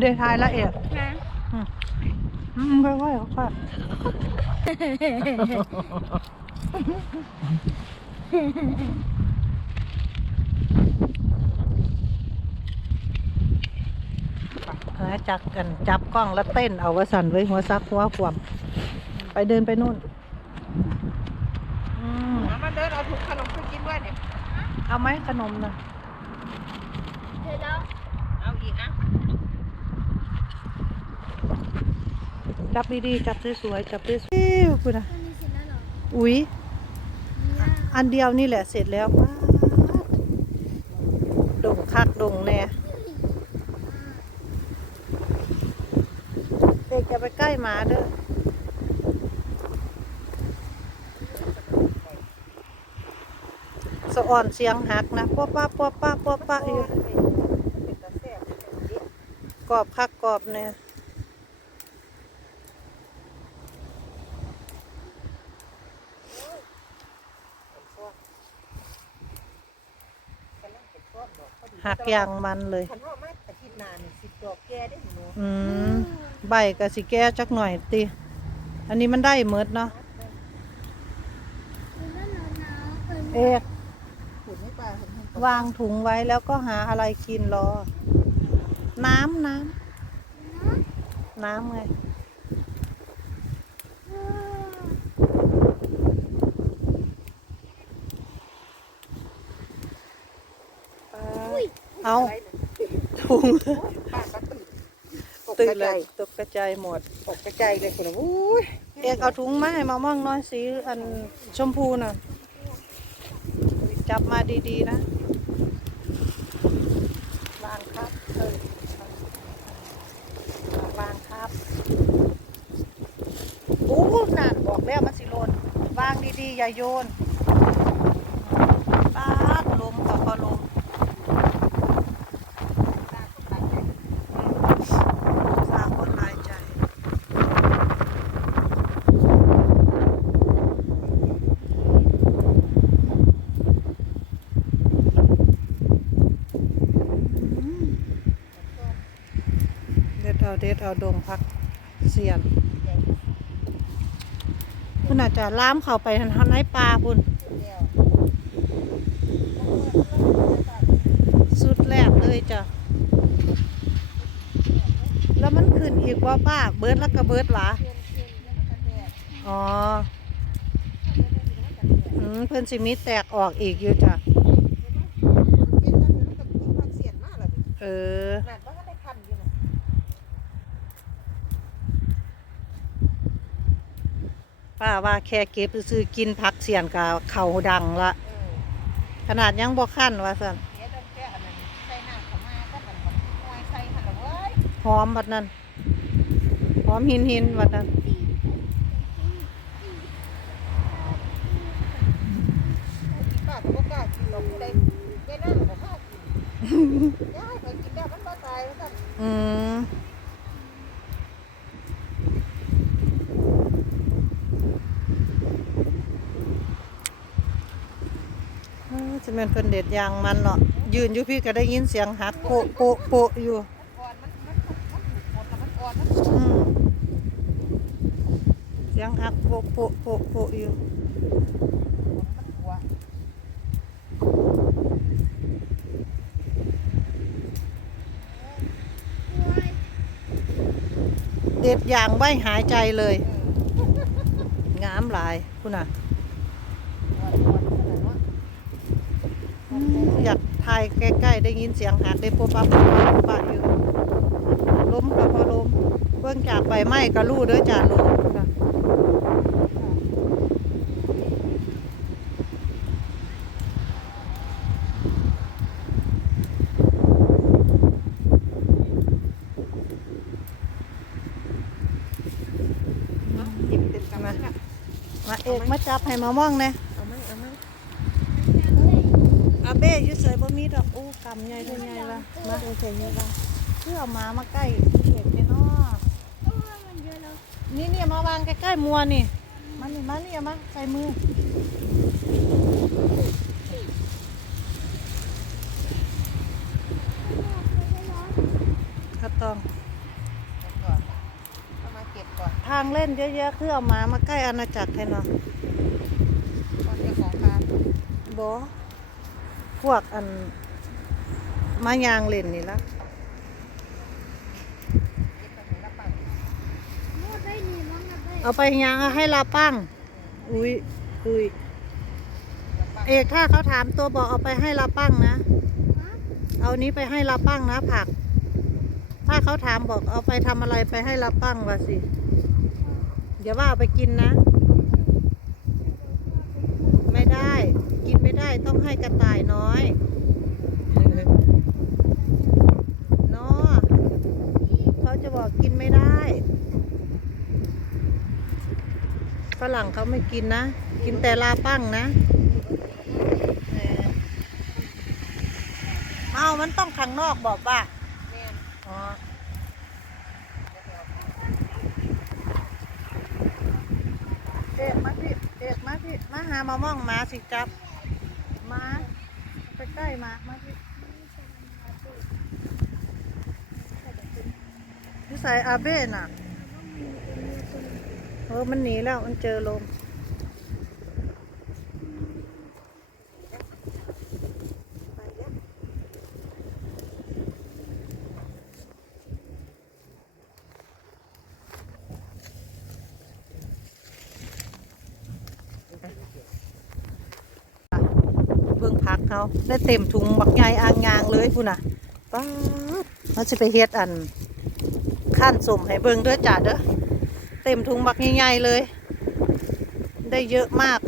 เดทายละเอียดนะอืมค่อยๆค่อยๆหาจักกันจับกล้องแล้วเต้นเอาไว้สั่นไว้หัวซักหัวขวม ไปเดินไปนู่นอืมมาเดินเอาถุงขนมไปกินด้วยเนี่ย เอาไหมขนมนะเดี๋ยวแล้ว เอาอีกอะ จับดีๆ จับสวยๆ จับสวยๆคุณนะอันนี้เสร็จแล้วเหรออุ๊ยเนี่ยอันเดียวนี่แหละเสร็จแล้วป๊าดดงคักดงแน่เด็กอย่าไปใกล้หมาเด้อสะอ่อนเสียงหักนะป๊อป้าป๊อป้าป๊อป้าอยู่กรอบคักกรอบเนี่ย หักอย่างมันเลย ขันว่ามาอาทิตย์หน้าเนี่ยสิบดอกแก่ได้หนูอืมใบก็สิแก้จักหน่อยติ อันนี้มันได้เมิดเนาะมันก็หนาวหนาวๆเปิดเอกขุดไม่ปลาเห็นเห็นวางถุงไว้แล้วก็หาอะไรกินรอ น้ำน้ำน้ำไง เอาอะไรเนี่ยถุงป้าก็ตื่นตื่นเลยตกกระจายหมดตกกระจายเลยคุณนะอุ้ยเอกเอาถุงมาให้มาม่องน้อยสีอันชมพูน่ะ จับมาดีๆนะวางครับเออวางครับโอ้นั่นบอกแล้วมันสิโลนวางดีๆ อย่าโยนปาดลมกับพอลมสร้างคนหลายใจ เด็ดเอาดงพักเสียนคุณอาจจะล้ามเขาไปทันทันให้ปลาคุณสุดแรกเลยจ้ะ แล้วมันขึ้นอีกว่าป้าเบิร์ดแล้วก็เบิร์ดหวะอ๋ออืมเพื่อนสิมีแตกออกอีกอยู่จ้ะ เออ ป้าว่าแค่เก็บซื้อกินผักเสียนกับเขาดังละขนาดยังบ่ขั้นว่าสันหอมบัดนั้นหอมหินหินบัดนั้นป้าก็บ่กล้ากินหรอกผู้ใดแกนั่งก็กล้ากินยาย เคยกินแล้วมันเป็นเพิ่นเด็ดยางมันเนาะยืนอยู่พี่ก็ได้ยินเสียงหักโปะโปะโปะอยู่อ่อนมันมันมันมันอ่อนมันอืมเสียงหักโปะโปะโปะโปะอยู่เด็ดอย่างไว้หายใจเลย งามหลายคุณอะ อ่ อนอ่อนขนาดว่าอยากถ่ายใกล้ๆได้ยินเสียงหักได้ปุ๊บปั๊บปุ๊บปั๊บปุ๊บปั๊บอยู่ล้มกับพอล้มเบื้องจากใบไม้ก็รู้เด้วยจ่าล้มค่ะหยิบเป็นกลังอะมาเอกมาจับให้มามองเนี่ย เป้ยุดเสยบ่มีดอกอู้กำใหญ่เท่าใหญ่ะมาโอเคเยอะละเพื่อเอามามาใกล้เห็ดไปเนาะนี่เนี่ยมาวางใกล้ๆมัวนี่มานี่มาเนี่ยมาใส่มือขัดตองทางเล่นเยอะๆเพื่อเอามามาใกล้อาณาจักรไทยเนาะบอ พวกอันมายางเล่นนี่ละเก็บไปให้รับปังโม่ได้นี่มั้งนะได้เอาไปยางให้ลาปั้งอุ้ยอุ้ยรับปังเอกถ้าเขาถามตัวบอกเอาไปให้ลาปั้งนะฮะเอานี้ไปให้ลาปั้งนะผัก ถ้าเขาถามบอกเอาไปทำอะไรไปให้ลาปั้งวะสิอย่าว่าเอาไปกินนะ ไม่ได้ กินไม่ได้ ต้องให้กระต่ายน้อยเนาะเขาจะบอกกินไม่ได้ฝรั่งเขาไม่กินนะ กินแต่ลาปั้งนะเออเอามันต้องข้างนอกบอกว่าแม่นอ๋อเด็กมาพี่เด็กมาพี่มาหามามองหมาสิจับห มา ไปใกล้มา มาที่นิสัยอาเบ้น่ะ เออ มันหนีแล้ว มันเจอลม เขาได้เต็มถุงบักใหญ่อ่างยางเลยพุ่นน่ะป้าดเราจะไปเฮ็ดอันขั้นสมให้เบิ่งเด้อจ้าเด้อเต็มถุงบักใหญ่ๆเลย ได้เยอะมาก